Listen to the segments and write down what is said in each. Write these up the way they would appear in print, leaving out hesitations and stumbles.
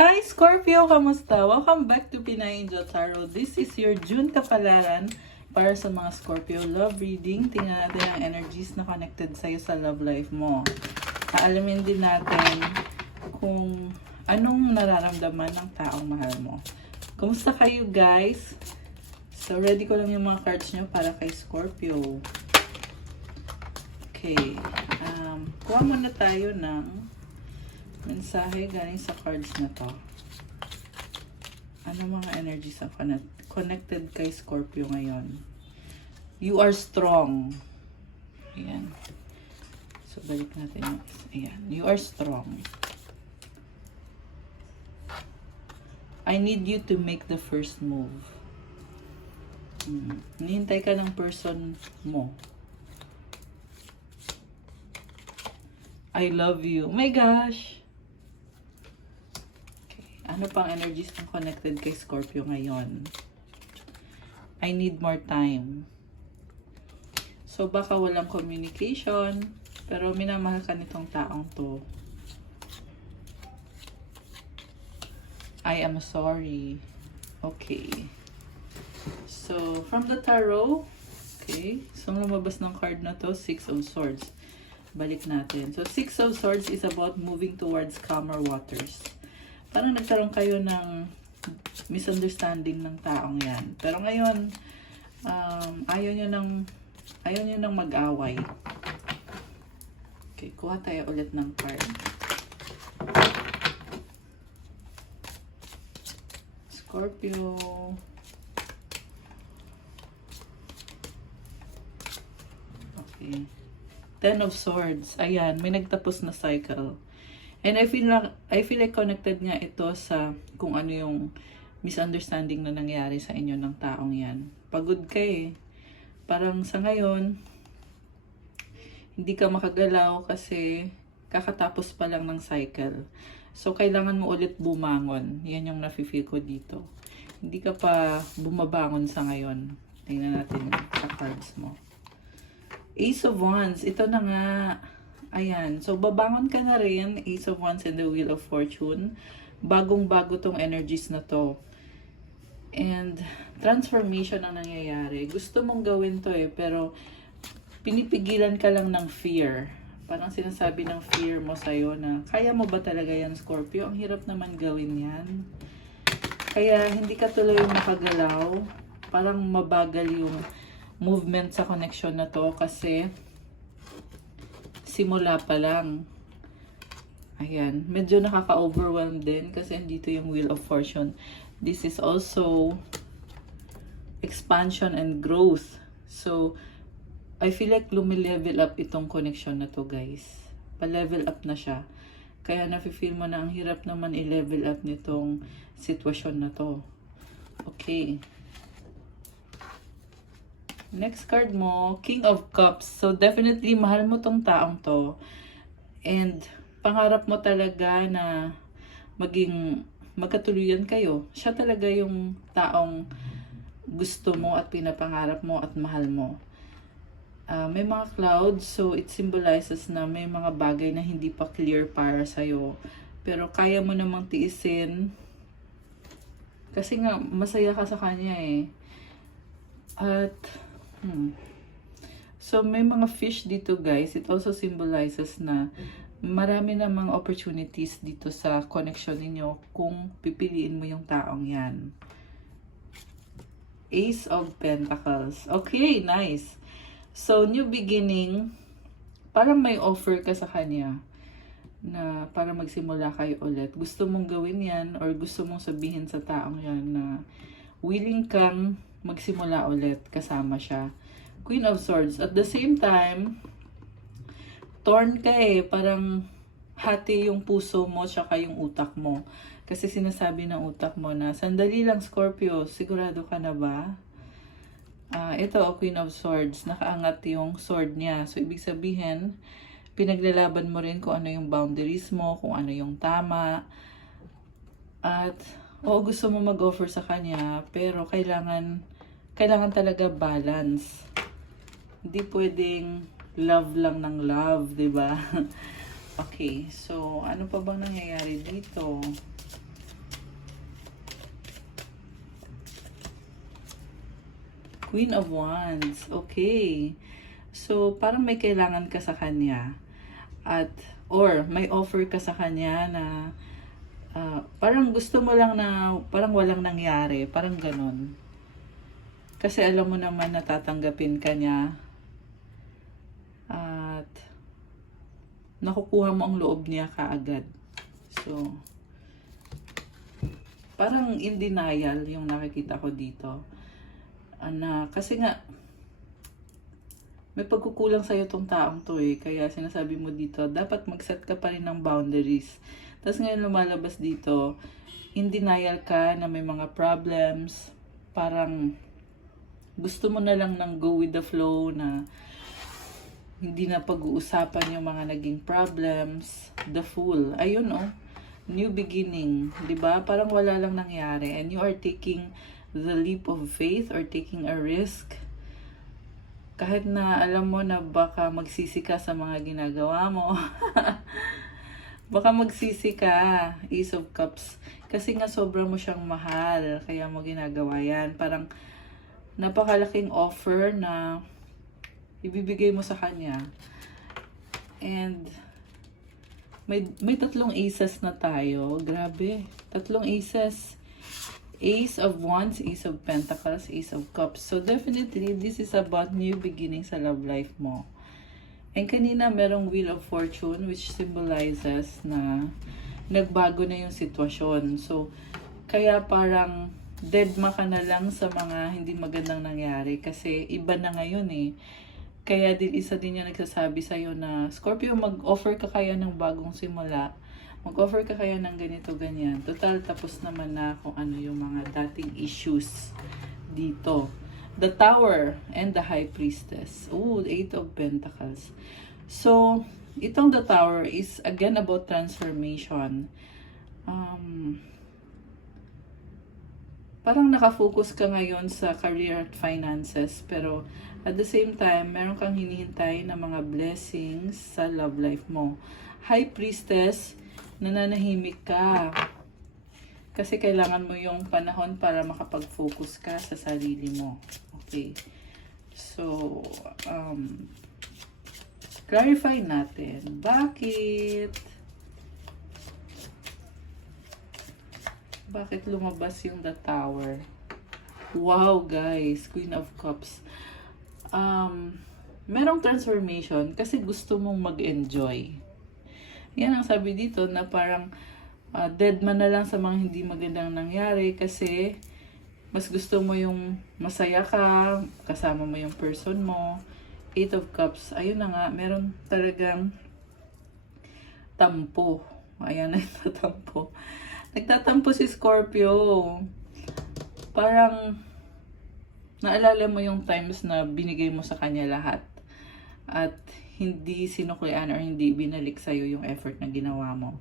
Hi Scorpio! Kamusta? Welcome back to Pinay Angel Tarot. This is your June kapalaran para sa mga Scorpio love reading. Tingnan natin ang energies na connected sa'yo sa love life mo. Aalamin din natin kung anong nararamdaman ng taong mahal mo. Kumusta kayo guys? So ready ko lang yung mga cards nyo para kay Scorpio. Okay. Kuha muna tayo ng mensahe galing sa cards na to. Ano mga energies ang connected kay Scorpio ngayon? You are strong. Ayan. So, balik natin. Ayan. You are strong. I need you to make the first move. Hinihintay ka ng person mo. I love you. Oh my gosh! Ano pang energies ang connected kay Scorpio ngayon? I need more time. So, baka walang communication, pero minamahal ka nitong taong to. I am sorry. Okay. So, from the tarot, okay. So, lumabas ng card na to, Six of Swords. Balik natin. So, Six of Swords is about moving towards calmer waters. Parang nagkaroon kayo ng misunderstanding ng taong yan. Pero ngayon, ayaw nyo nang mag-away. Okay, kuha tayo ulit ng card. Scorpio. Okay. Ten of Swords. Ayan, may nagtapos na cycle. And I feel like connected nga ito sa kung ano yung misunderstanding na nangyari sa inyo ng taong yan. Pagod ka eh. Parang sa ngayon, hindi ka makagalaw kasi kakatapos pa lang ng cycle. So, kailangan mo ulit bumangon. Yan yung nafe-feel ko dito. Hindi ka pa bumabangon sa ngayon. Tingnan natin sa cards mo. Ace of Wands. Ito na nga. Ayan. So, babangon ka na rin. Ace of Wands and the Wheel of Fortune. Bagong-bago tong energies na to. And, transformation ang nangyayari. Gusto mong gawin to eh, pero pinipigilan ka lang ng fear. Parang sinasabi ng fear mo sa'yo na, kaya mo ba talaga yan, Scorpio? Ang hirap naman gawin yan. Kaya, hindi ka tuloy makagalaw. Parang mabagal yung movement sa connection na to kasi simula pa lang. Ayan. Medyo nakaka-overwhelm din kasi andito yung Wheel of Fortune. This is also expansion and growth. So, I feel like lumilevel up itong connection na to, guys. Pa-level up na siya. Kaya nafe-feel mo na ang hirap naman i-level up nitong sitwasyon na to. Okay. Next card mo, King of Cups. So, definitely, mahal mo tong taong to. And, pangarap mo talaga na magkatuluyan kayo. Siya talaga yung taong gusto mo at pinapangarap mo at mahal mo. May mga clouds, so it symbolizes na may mga bagay na hindi pa clear para sa'yo. Pero, kaya mo namang tiisin. Kasi nga, masaya ka sa kanya eh. At, so, may mga fish dito guys. It also symbolizes na marami namang opportunities dito sa connection ninyo kung pipiliin mo yung taong yan. Ace of Pentacles. Okay, nice. So, new beginning. Parang may offer ka sa kanya na para magsimula kayo ulit. Gusto mong gawin yan or gusto mong sabihin sa taong yan na willing kang magsimula ulit kasama siya. Queen of Swords. At the same time, torn ka eh. Parang hati yung puso mo tsaka yung utak mo. Kasi sinasabi ng utak mo na, sandali lang Scorpio, sigurado ka na ba? Ito, Queen of Swords. Nakaangat yung sword niya. So, ibig sabihin, pinaglalaban mo rin kung ano yung boundaries mo, kung ano yung tama. At, gusto mo mag-offer sa kanya, pero kailangan talaga balance. Hindi pwedeng love lang ng love, 'di ba? Okay, so ano pa bang nangyayari dito? Queen of Wands. Okay. So, parang may kailangan ka sa kanya. Or may offer ka sa kanya na parang gusto mo lang na parang walang nangyari. Parang ganun. Kasi alam mo naman na tatanggapin ka niya. At nakukuha mo ang loob niya kaagad. So, parang in denial yung nakikita ko dito. Kasi nga, may pagkukulang sa'yo tong taong to eh. Kaya sinasabi mo dito, dapat mag-set ka pa rin ng boundaries. Tapos ngayon lumalabas dito, in denial ka na may mga problems. Parang gusto mo na lang ng go with the flow na hindi na pag-uusapan yung mga naging problems. The Fool. Ayun oh. New beginning. Diba? Parang wala lang nangyari. And you are taking the leap of faith or taking a risk. Kahit na alam mo na baka magsisi ka sa mga ginagawa mo. Baka magsisi ka. Ace of Cups. Kasi nga sobra mo siyang mahal. Kaya mo ginagawa yan. Parang napakalaking offer na ibibigay mo sa kanya. And may tatlong aces na tayo. Grabe. Tatlong aces. Ace of Wands, Ace of Pentacles, Ace of Cups. So definitely, this is about new beginning sa love life mo. And kanina merong Wheel of Fortune which symbolizes na nagbago na yung sitwasyon. So, kaya parang deadma ka na lang sa mga hindi magandang nangyari kasi iba na ngayon eh. Kaya din isa din yung nagsasabi sa'yo na Scorpio, mag-offer ka kaya ng bagong simula. Mag-offer ka kaya ng ganito, ganyan. Total, tapos naman na kung ano yung mga dating issues dito. The Tower and the High Priestess. Ooh, Eight of Pentacles. So, itong The Tower is again about transformation. Parang nakafocus ka ngayon sa career at finances. Pero, at the same time, meron kang hinihintay na mga blessings sa love life mo. High Priestess, nananahimik ka. Kasi kailangan mo yung panahon para makapag-focus ka sa sarili mo. Okay. So, clarify natin. Bakit? Bakit lumabas yung The Tower? Wow, guys. Queen of Cups. Merong transformation kasi gusto mong mag-enjoy. Yan ang sabi dito na parang dead man na lang sa mga hindi magandang nangyari kasi mas gusto mo yung masaya ka, kasama mo yung person mo. Eight of Cups, ayun na nga, meron talagang tampo. Ayan na yung tampo. Nagtatampo si Scorpio. Parang naalala mo yung times na binigay mo sa kanya lahat. At hindi sinuklian or hindi binalik sa'yo yung effort na ginawa mo.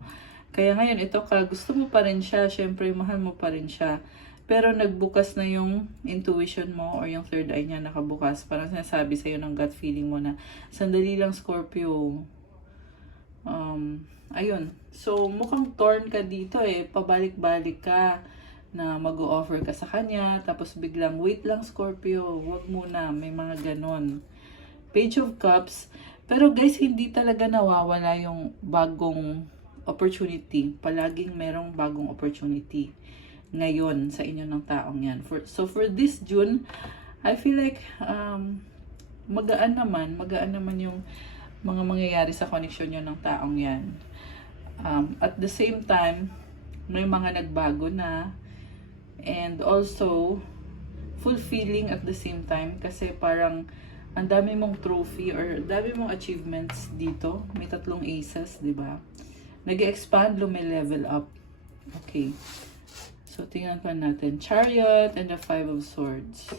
Kaya ngayon, ito ka, gusto mo pa rin siya, syempre, mahal mo pa rin siya. Pero nagbukas na yung intuition mo or yung third eye niya nakabukas. Parang sinasabi sa'yo ng gut feeling mo na, sandali lang Scorpio. Ayun. So, mukhang torn ka dito eh. Pabalik-balik ka na mag-o-offer ka sa kanya. Tapos biglang, wait lang Scorpio, wag muna, may mga ganon. Page of Cups. Pero guys, hindi talaga nawawala yung bagong opportunity. Palaging merong bagong opportunity ngayon sa inyo ng taong yan. So for this June, I feel like magaan naman yung mga mangyayari sa connection nyo ng taong yan. At the same time, may mga nagbago na and also fulfilling at the same time kasi parang ang dami mong trophy or dami mong achievements dito. May tatlong aces, di ba? Nag-expand, level up. Okay. So, tingnan pa natin. Chariot and the Five of Swords.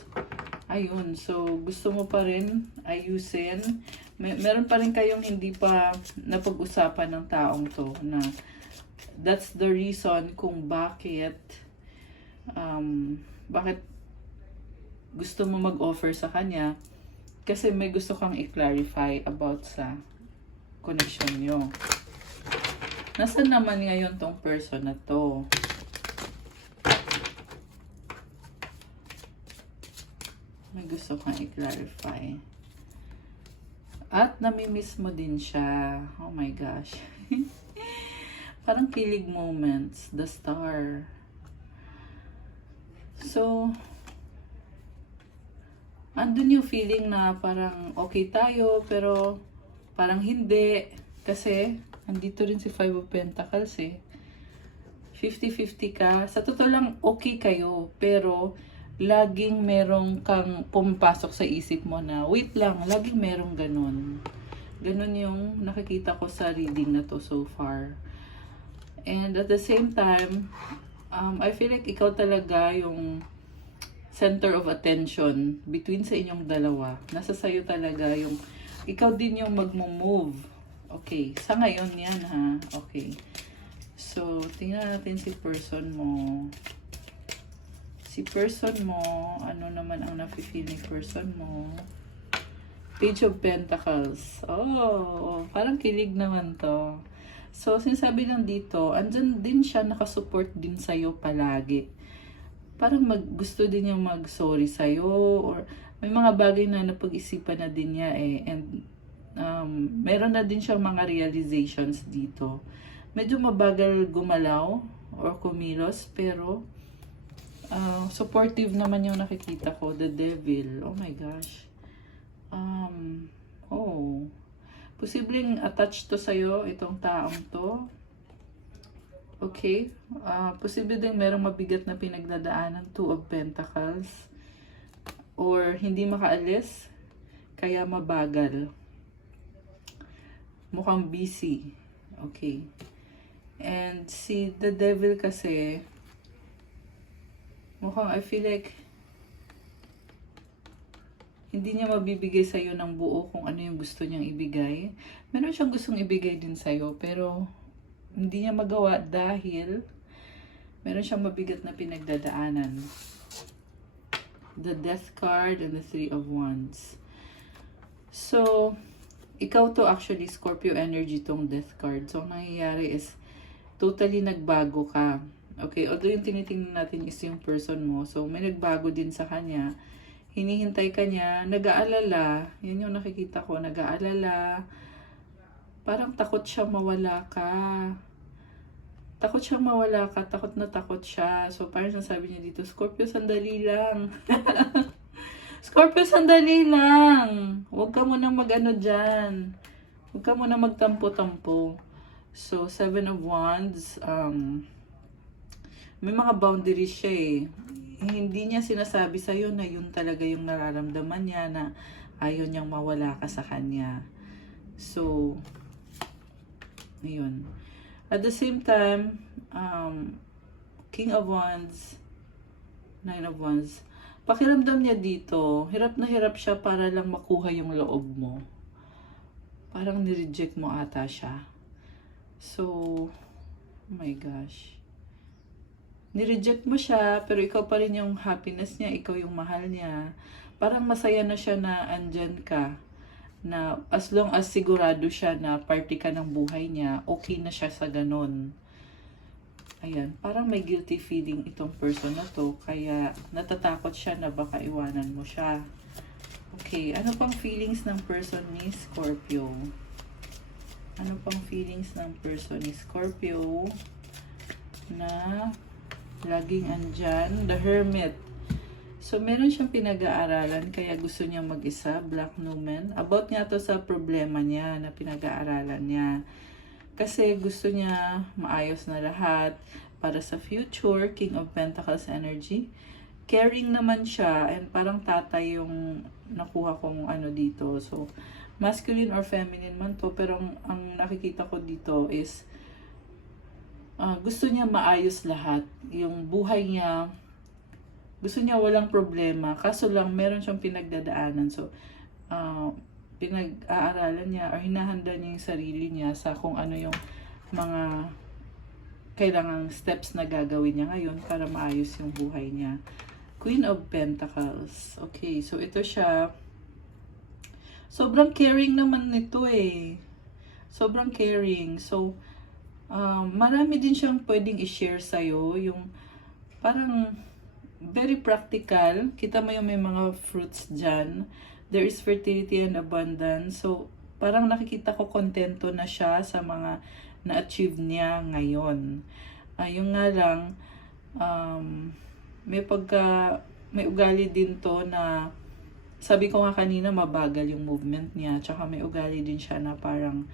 Ayun. So, gusto mo pa rin ayusin. Meron pa rin kayong hindi pa napag-usapan ng taong to na that's the reason kung bakit gusto mo mag-offer sa kanya. Kasi may gusto kang i-clarify about sa connection nyo. Nasaan naman ngayon tong person na to? May gusto gusto kang i-clarify. At namimiss mo din siya. Oh my gosh. Parang kilig moments. The Star. So, andun yung feeling na parang okay tayo, pero parang hindi. Kasi, andito rin si Five of Pentacles eh. 50-50 ka. Sa totoo lang, okay kayo. Pero, laging merong kang pumapasok sa isip mo na, wait lang, laging merong ganun. Ganun yung nakikita ko sa reading na to so far. And at the same time, I feel like ikaw talaga yung center of attention between sa inyong dalawa. Nasa sayo talaga yung, ikaw din yung magmo-move. Okay, sa ngayon yan ha. Okay. So, tingnan natin si person mo. Si person mo, ano naman ang nafe-feel ni person mo? Page of Pentacles. Oh, parang kilig naman to. So, sinasabi lang dito, andyan din siya, nakasupport din sa'yo palagi. Parang gusto din niya mag-sorry sa'yo, or may mga bagay na napag-isipan na din niya eh. And, meron na din siyang mga realizations dito. Medyo mabagal gumalaw or kumilos, pero supportive naman yung nakikita ko. The Devil. Oh my gosh. Posibleng attached to sa'yo, itong taong to. Okay. Posible din merong mabigat na pinagdadaanan. Two of Pentacles. Or hindi makaalis, kaya mabagal. Mukhang busy. Okay. And si The Devil kasi, mukhang I feel like hindi niya mabibigay sa'yo ng buo kung ano yung gusto niyang ibigay. Meron siyang gustong ibigay din sa'yo, pero hindi niya magawa dahil meron siyang mabigat na pinagdadaanan. The Death card and the Three of Wands. So, ikaw to actually, Scorpio energy tong Death card. So, ang nangyayari is, totally nagbago ka. Okay, although yung tinitingnan natin is yung person mo. So, may nagbago din sa kanya. Hinihintay ka niya, nag-aalala. Yan yung nakikita ko, nag-aalala. Parang takot siya mawala ka. Takot siya mawala ka, takot na takot siya. So, parang sabi niya dito, Scorpio, sandali lang. Scorpio, sandali lang. Huwag ka muna mag-ano dyan. Huwag ka muna magtampo-tampo. So, Seven of Wands, may mga boundaries siya eh. Hindi niya sinasabi sa'yo na yun talaga yung nararamdaman niya, na ayaw niyang mawala ka sa kanya. So, yun. At the same time, King of Wands, Nine of Wands, pakiramdam niya dito, hirap na hirap siya para lang makuha yung loob mo. Parang nireject mo ata siya. So, oh my gosh. Nireject mo siya, pero ikaw pa rin yung happiness niya, ikaw yung mahal niya. Parang masaya na siya na andyan ka. Na as long as sigurado siya na party ka ng buhay niya, okay na siya sa ganon. Ayan, parang may guilty feeling itong person na to, kaya natatakot siya na baka iwanan mo siya. Okay, ano pang feelings ng person ni Scorpio? Ano pang feelings ng person ni Scorpio na laging andyan? The Hermit. So, meron siyang pinag-aaralan, kaya gusto niya mag-isa, Black Numen. About nga to sa problema niya na pinag-aaralan niya. Kasi gusto niya maayos na lahat para sa future. King of Pentacles energy. Caring naman siya, and parang tatay yung nakuha kong ano dito. So, masculine or feminine man to, pero ang nakikita ko dito is gusto niya maayos lahat. Yung buhay niya, gusto niya walang problema. Kaso lang, meron siyang pinagdadaanan. So, pinag-aaralan niya or hinahanda niya yung sarili niya sa kung ano yung mga kailangang steps na gagawin niya ngayon para maayos yung buhay niya. Queen of Pentacles. Okay, so ito siya. Sobrang caring naman nito eh. Sobrang caring. So, marami din siyang pwedeng i-share sa'yo. Yung parang very practical. Kita mo yung may mga fruits dyan. There is fertility and abundance. So, parang nakikita ko kontento na siya sa mga na-achieve niya ngayon. Yung nga lang, may ugali din to na, sabi ko nga kanina, mabagal yung movement niya. Tsaka may ugali din siya na parang,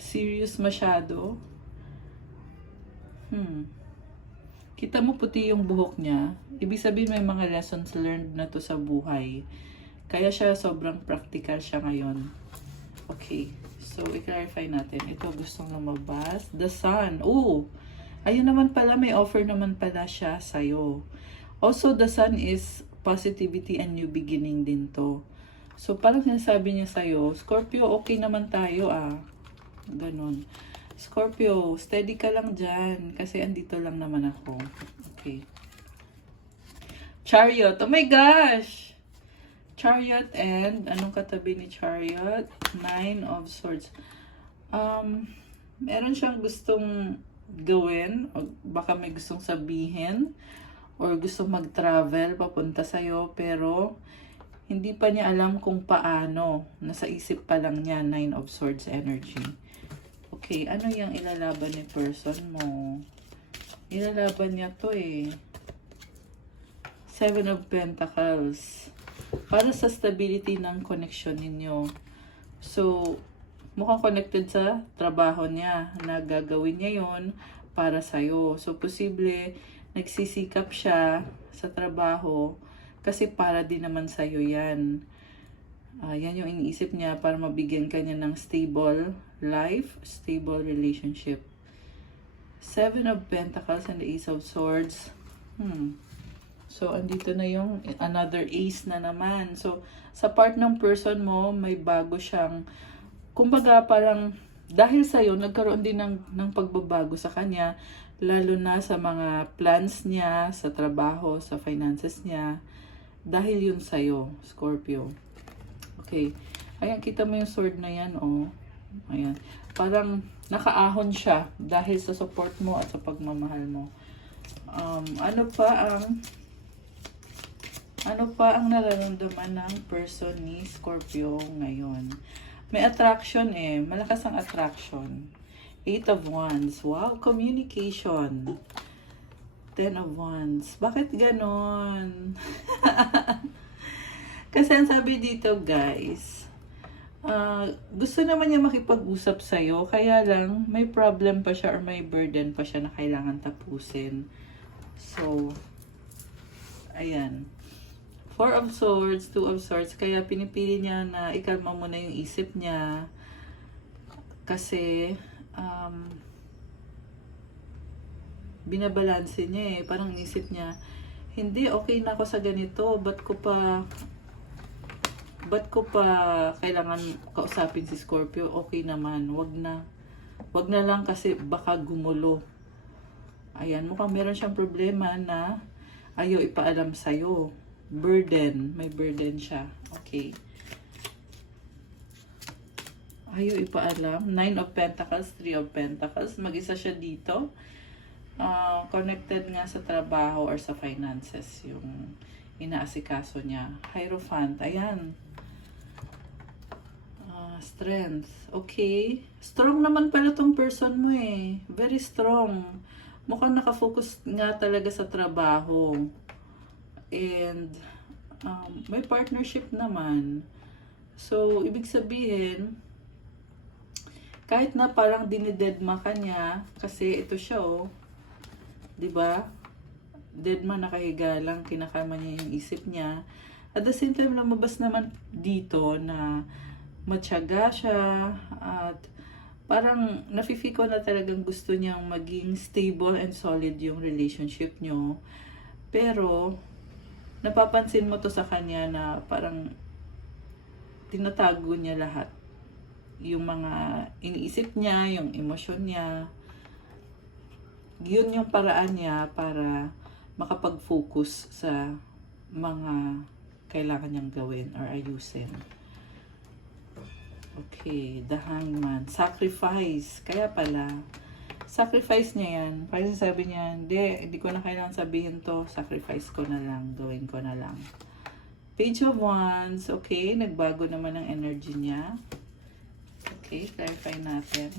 serious masyado. Kita mo puti yung buhok niya. Ibig sabihin may mga lessons learned na to sa buhay. Kaya siya sobrang practical siya ngayon. Okay. So, i-clarify natin. Ito gustong lumabas. The Sun. Oh! Ayun naman pala. May offer naman pala siya sa'yo. Also, the Sun is positivity and new beginning din to. So, parang sinasabi niya sa'yo, Scorpio, okay naman tayo Ganon. Scorpio, steady ka lang dyan. Kasi andito lang naman ako. Okay. Chariot. Oh my gosh! Chariot and, anong katabi ni Chariot? 9 of Swords. Meron siyang gustong gawin. O baka may gustong sabihin. Or gustong mag-travel papunta sa'yo. Pero, hindi pa niya alam kung paano. Nasa isip pa lang niya, 9 of Swords energy. Okay, ano yung ilalaban ni person mo? Ilalaban niya to 7 of Pentacles. Para sa stability ng connection ninyo. So, mukhang connected sa trabaho niya. Nagagawin niya yon para sa'yo. So, posible, nagsisikap siya sa trabaho kasi para din naman sa'yo yan. Yan yung iniisip niya para mabigyan ka niya ng stable life, stable relationship. 7 of Pentacles and the Ace of Swords. So, andito na yung another ace na naman. So, sa part ng person mo, may bago siyang, kumbaga parang, dahil sa'yo, nagkaroon din ng pagbabago sa kanya, lalo na sa mga plans niya, sa trabaho, sa finances niya. Dahil yun sa'yo, Scorpio. Okay. Ayan, kita mo yung sword na yan, Ayan. Parang nakaahon siya dahil sa support mo at sa pagmamahal mo. Ano pa ang nararamdaman ng person ni Scorpio ngayon? May attraction Malakas ang attraction. 8 of Wands. Wow, communication. 10 of Wands. Bakit ganon? Kasi ang sabi dito, guys, gusto naman niya makipag-usap sa'yo, kaya lang may problem pa siya or may burden pa siya na kailangan tapusin. So, ayan. 4 of Swords, 2 of Swords, kaya pinipili niya na ikalma muna yung isip niya. Kasi, binabalanse niya Parang isip niya, hindi, okay na ako sa ganito, ba't ko pa kailangan kausapin si Scorpio? Okay naman, wag na lang kasi baka gumulo. Ayan, mukhang meron siyang problema na ayaw ipaalam sa'yo. Burden, may burden siya. Okay. Ayaw ipaalam. 9 of Pentacles, 3 of Pentacles. Mag-isa siya dito. Connected nga sa trabaho or sa finances yung inaasikaso niya. Hierophant, ayan. Strength. Okay. Strong naman pala tong person mo Very strong. Mukhang nakafocus nga talaga sa trabaho. And, may partnership naman. So, ibig sabihin, kahit na parang dinidedma ka niya, kasi ito siya diba? Deadma, nakahiga lang, kinakama niya yung isip niya. At the same time, lumabas naman dito na matyaga siya at parang nafe-feel ko na talagang gusto niyang maging stable and solid yung relationship nyo. Pero, napapansin mo to sa kanya na parang tinatago niya lahat. Yung mga iniisip niya, yung emosyon niya. Yun yung paraan niya para makapag-focus sa mga kailangan niyang gawin or ayusin. Okay, the Hangman. Sacrifice. Kaya pala, Sacrifice niya yan. Kasi sabi niya, hindi ko na kailangan sabihin to. Sacrifice ko na lang. Gawin ko na lang. Page of Wands. Okay, nagbago naman ang energy niya. Okay, clarify natin.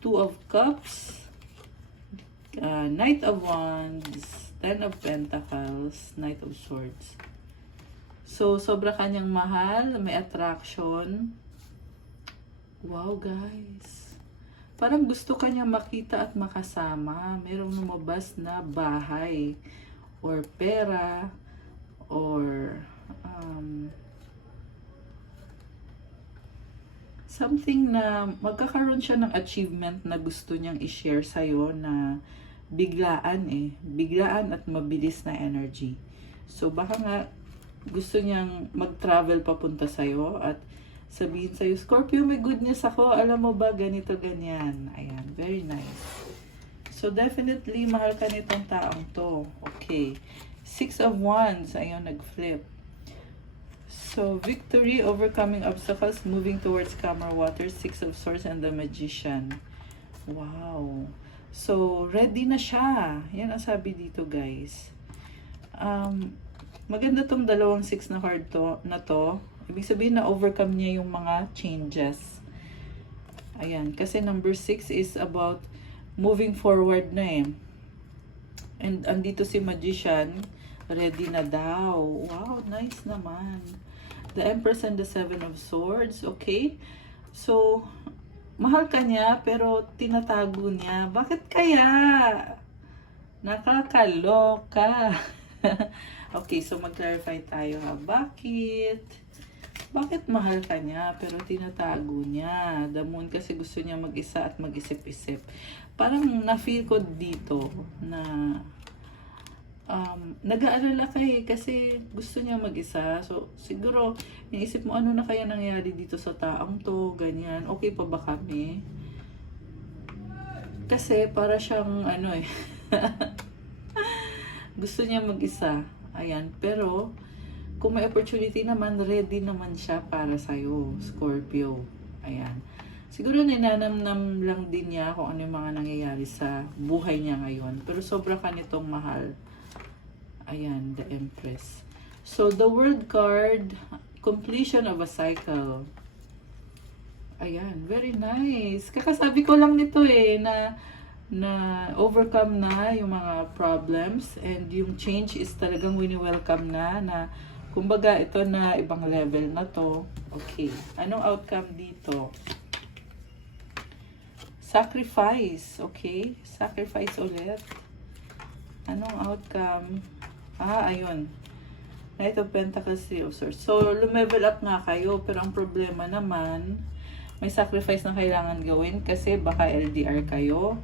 Two of Cups. Knight of Wands. Ten of Pentacles. Knight of Swords. So, sobra kanyang mahal. May attraction. Wow, guys. Parang gusto kanya makita at makasama. Merong lumabas na bahay. Or pera. Or something na magkakaroon siya ng achievement na gusto niyang i-share sa'yo na biglaan biglaan at mabilis na energy. So baka nga gusto niyang mag-travel papunta sa'yo at sabihin sa'yo, Scorpio, may good news ako, alam mo ba, ganito, ganyan. Ayan, very nice. So definitely, mahal ka nitong taong to. Okay. Six of Wands, ayun, nag-flip. So, victory, overcoming obstacles, moving towards calmer waters, Six of Swords, and the Magician. Wow. So, ready na siya. Yan ang sabi dito, guys. Maganda tong dalawang 6 na card na to. Ibig sabihin na overcome niya yung mga changes. Ayan. Kasi number 6 is about moving forward na And andito si Magician, ready na daw. Wow, nice naman. The Empress and the Seven of Swords. Okay. So, mahal ka niya, pero tinatago niya. Bakit kaya? Nakakaloka. Okay, so mag-clarify tayo ha. Bakit? Bakit mahal ka niya, pero tinatago niya? The Moon kasi gusto niya mag-isa at mag-isip-isip. Parang na-feel ko dito na nag-aalala ka kasi gusto niya mag-isa. So, siguro, iniisip mo, ano na kaya nangyari dito sa taong to, ganyan. Okay pa ba kami? Kasi, para siyang, gusto niya mag-isa. Ayan. Pero, kung may opportunity naman, ready naman siya para sa'yo, Scorpio. Ayan. Siguro ninanamnam lang din niya kung ano yung mga nangyayari sa buhay niya ngayon. Pero sobra ka nitong mahal. Ayan, the Empress. So, the World card, completion of a cycle. Ayan, very nice. Kakasabi ko lang nito na overcome na yung mga problems and yung change is talagang wini-welcome na kumbaga ito na ibang level na to. Okay, anong outcome dito? Sacrifice, okay? Sacrifice ulit. Anong outcome? Ayun. Knight of Pentacles, Three of Swords. So, lumevel up nga kayo, pero ang problema naman, may sacrifice na kailangan gawin kasi baka LDR kayo.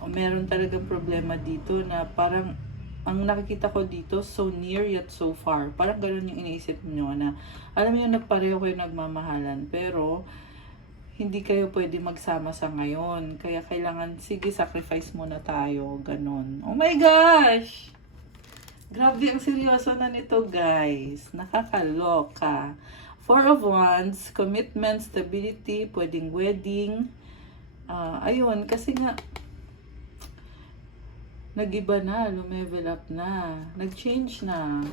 O meron talagang problema dito na parang, ang nakikita ko dito, so near yet so far. Parang ganun yung iniisip nyo na, alam mo yun, nagpareho kayo nagmamahalan, pero, hindi kayo pwede magsama sa ngayon. Kaya kailangan, sige, sacrifice muna tayo. Ganon. Oh my gosh! Grabe, ang seryoso na nito, guys. Nakakaloka. Four of Wands, commitment, stability, pwedeng wedding. Ayun, kasi nga, nag-iba na, lumevel up na, nag-change na.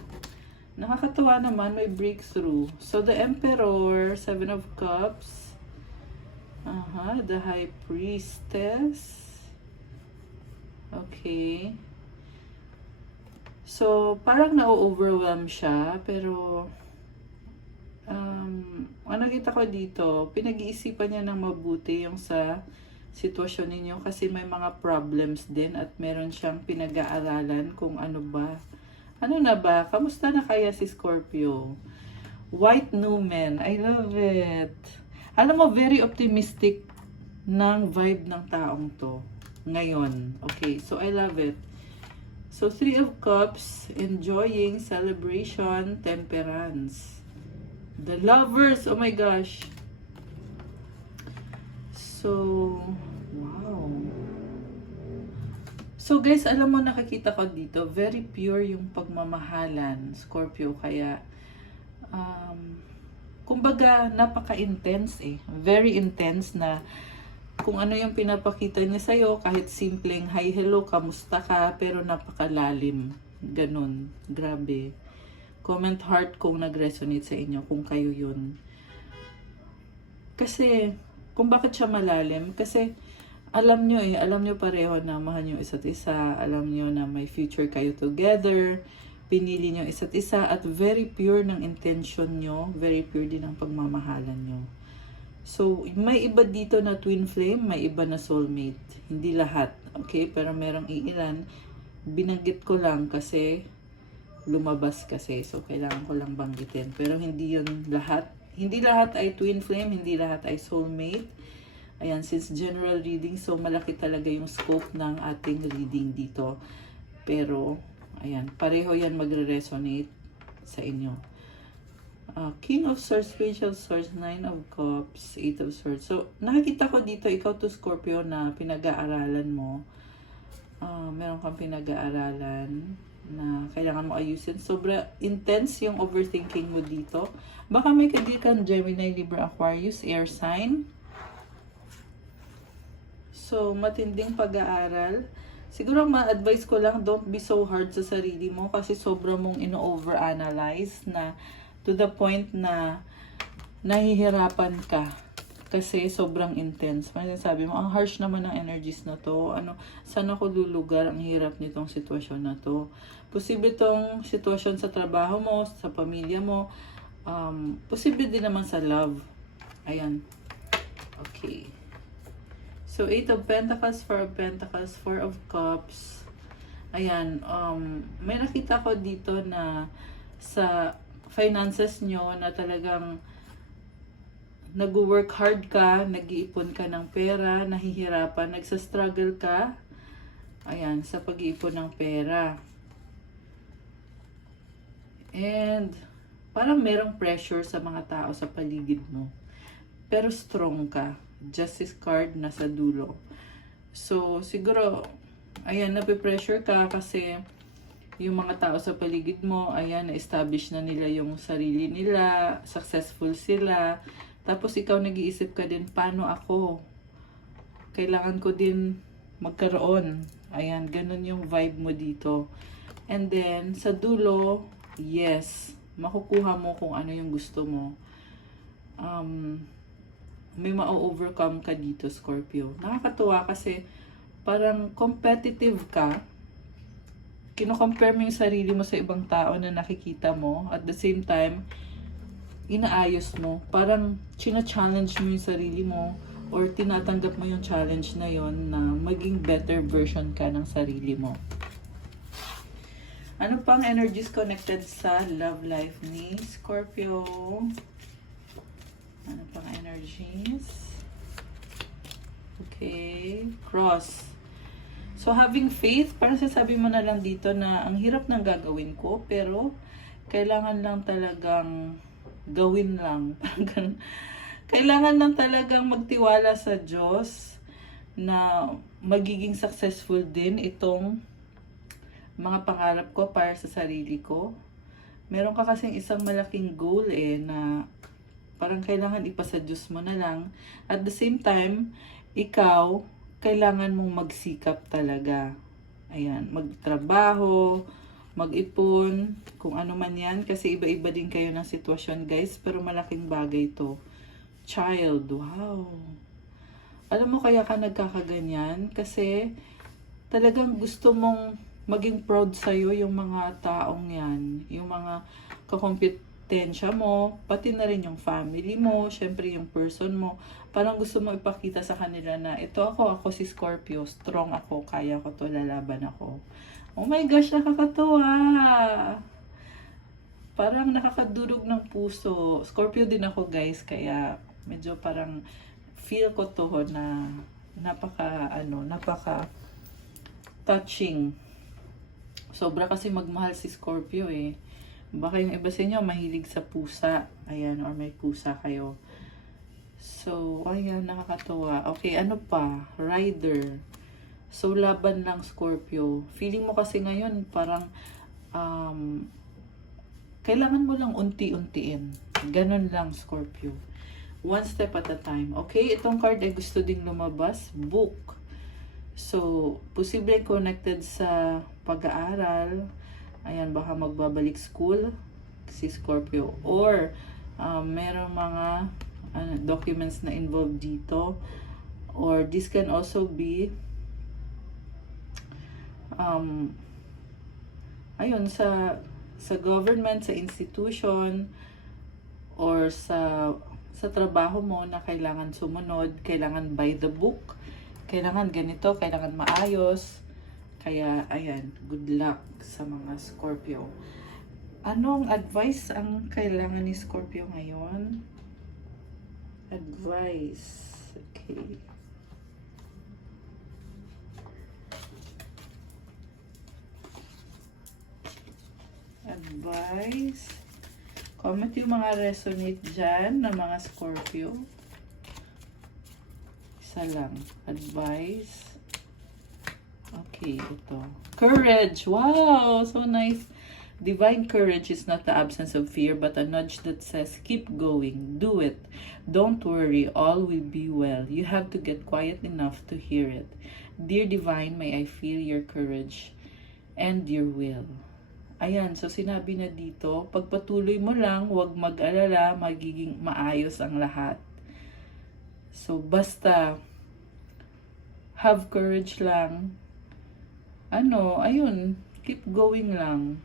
Nakakatawa naman, may breakthrough. So, the Emperor, Seven of Cups, the High Priestess. Okay. So, parang na-overwhelm siya, pero ang nakita ko dito, pinag-iisipan niya ng mabuti yung sa sitwasyon ninyo kasi may mga problems din at meron siyang pinag-aaralan kung ano ba. Ano na ba? Kamusta na kaya si Scorpio? White Numen. I love it. Alam mo, very optimistic ng vibe ng taong to ngayon. Okay, so I love it. So, Three of Cups, enjoying, celebration, temperance. The Lovers, oh my gosh. So, wow. So, guys, alam mo, nakikita ko dito, very pure yung pagmamahalan, Scorpio. Kaya, kumbaga, napaka-intense eh. Very intense na kung ano yung pinapakita niya sa'yo, kahit simpleng, hi, hello, kamusta ka, pero napakalalim. Ganun. Grabe. Comment heart kung nag-resonate sa inyo, kung kayo yun. Kasi, kung bakit siya malalim, kasi alam nyo pareho na mahal nyo isa't isa, alam nyo na may future kayo together, pinili nyo isa't isa, at very pure ng intention nyo, very pure din ang pagmamahalan nyo. So, may iba dito na twin flame, may iba na soulmate. Hindi lahat, okay? Pero merong iilan, binanggit ko lang kasi lumabas kasi. So, kailangan ko lang banggitin. Pero hindi yun lahat. Hindi lahat ay twin flame, hindi lahat ay soulmate. Ayan, since general reading, so malaki talaga yung scope ng ating reading dito. Pero, ayan, pareho yan magre-resonate sa inyo. King of Swords, Page of Swords, Nine of Cups, Eight of Swords. So, nakikita ko dito, ikaw to Scorpio na pinag-aaralan mo. Meron kang pinag-aaralan na kailangan mo ayusin. Sobra intense yung overthinking mo dito. Baka may kadikan Gemini, Libra, Aquarius, air sign. So, matinding pag-aaral. Siguro ma-advise ko lang, don't be so hard sa sarili mo kasi sobra mong ino-overanalyze na to the point na nahihirapan ka kasi sobrang intense. May sabi mo, ang harsh naman ng energies na to. Saan ako lulugar? Ang hirap nitong sitwasyon na to. Posible tong sitwasyon sa trabaho mo, sa pamilya mo. Posible din naman sa love. Ayan. Okay. So, 8 of Pentacles, 4 of Pentacles, 4 of Cups. Ayan. May nakita ko dito na sa finances nyo na talagang nag-work hard ka, nag-iipon ka ng pera, nahihirapan, nagsa-struggle ka. Ayan, sa pag-iipon ng pera. And, parang merong pressure sa mga tao sa paligid mo. Pero strong ka. Justice card nasa dulo. So, siguro, ayan, nape-pressure ka kasi yung mga tao sa paligid mo, ayan, na-establish na nila yung sarili nila, successful sila. Tapos ikaw nag-iisip ka din, paano ako? Kailangan ko din magkaroon. Ayan, ganun yung vibe mo dito. And then, sa dulo, yes, makukuha mo kung ano yung gusto mo. May ma-overcome ka dito, Scorpio. Nakakatuwa kasi parang competitive ka. Kino-compare mo yung sarili mo sa ibang tao na nakikita mo. At the same time, inaayos mo. Parang china-challenge mo yung sarili mo or tinatanggap mo yung challenge na yon na maging better version ka ng sarili mo. Ano pang energies connected sa love life ni Scorpio? Ano pang energies? Okay. Cross. So, having faith, parang sasabi mo na lang dito na ang hirap ng gagawin ko, pero kailangan lang talagang gawin lang. Kailangan lang talagang magtiwala sa Diyos na magiging successful din itong mga pangarap ko para sa sarili ko. Meron ka kasing isang malaking goal na parang kailangan ipasa Diyos mo na lang. At the same time, ikaw, kailangan mong magsikap talaga. Ayan, magtrabaho, mag-ipon, kung ano man yan. Kasi iba-iba din kayo ng sitwasyon, guys. Pero malaking bagay to. Child, wow. Alam mo kaya ka nagkakaganyan? Kasi talagang gusto mong maging proud sa'yo yung mga taong yan. Yung mga kakompetensya mo, pati na rin yung family mo, syempre yung person mo. Parang gusto mo ipakita sa kanila na ito ako si Scorpio, strong ako, kaya ko to, lalaban ako. Oh my gosh, nakakatuwa! Parang nakakadurog ng puso. Scorpio din ako, guys, kaya medyo parang feel ko to na napaka touching. Sobra kasi magmahal si Scorpio eh. Baka yung iba sa inyo mahilig sa pusa. Ayan, or may pusa kayo. So, ayan, nakakatuwa. Okay, ano pa? Rider. So, laban lang, Scorpio. Feeling mo kasi ngayon, parang, kailangan mo lang unti-untiin. Ganun lang, Scorpio. One step at a time. Okay, itong card ay gusto ding lumabas. Book. So, posible connected sa pag-aaral. Ayan, baka magbabalik school si Scorpio. Or, merong mga documents na involved dito. Or, this can also be ayun, sa government, sa institution, or sa trabaho mo na kailangan sumunod, kailangan by the book, kailangan ganito, kailangan maayos. Kaya, ayan, good luck sa mga Scorpio. Anong advice ang kailangan ni Scorpio ngayon? Advice. Okay. Advice. Comment yung mga resonate dyan na mga Scorpio. Isa lang. Advice. Okay, ito. Courage. Wow! So nice. Divine courage is not the absence of fear, but a nudge that says, keep going. Do it. Don't worry. All will be well. You have to get quiet enough to hear it. Dear Divine, may I feel your courage and your will. Ayan, so sinabi na dito, pagpatuloy mo lang, huwag mag-alala, magiging maayos ang lahat. So, basta, have courage lang. Ayun, keep going lang.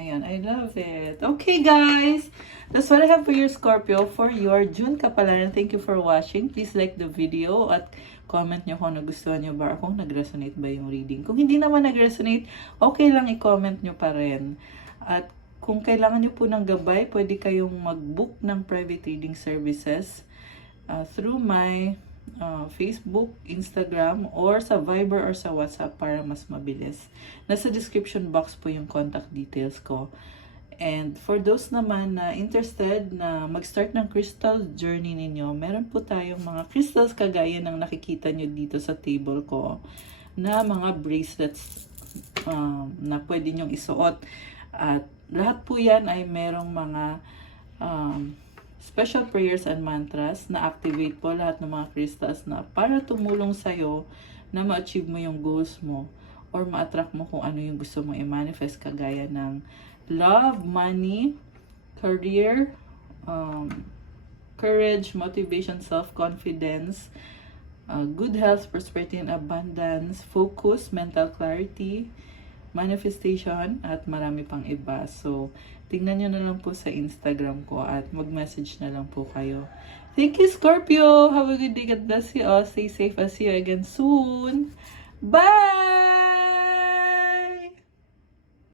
Ayan, I love it. Okay, guys. That's what I have for your Scorpio for your June kapalaran. Thank you for watching. Please like the video at comment nyo kung nagustuhan nyo ba or kung nag-resonate ba yung reading. Kung hindi naman nag-resonate, okay lang i-comment nyo pa rin. At kung kailangan nyo po ng gabay, pwede kayong mag-book ng private reading services through my Facebook, Instagram, or sa Viber or sa WhatsApp para mas mabilis. Nasa description box po yung contact details ko. And for those naman na interested na mag-start ng crystal journey ninyo, meron po tayong mga crystals kagaya ng nakikita nyo dito sa table ko na mga bracelets na pwede nyong isuot. At lahat po yan ay merong mga special prayers and mantras na activate po lahat ng mga crystals na para tumulong sa'yo na ma-achieve mo yung goals mo or ma-attract mo kung ano yung gusto mo i-manifest kagaya ng love, money, career, courage, motivation, self-confidence, good health, prosperity and abundance, focus, mental clarity, manifestation, at marami pang iba. So, tingnan nyo na lang po sa Instagram ko at mag-message na lang po kayo. Thank you, Scorpio! Have a good day. God bless you all. Stay safe. I'll see you again soon. Bye!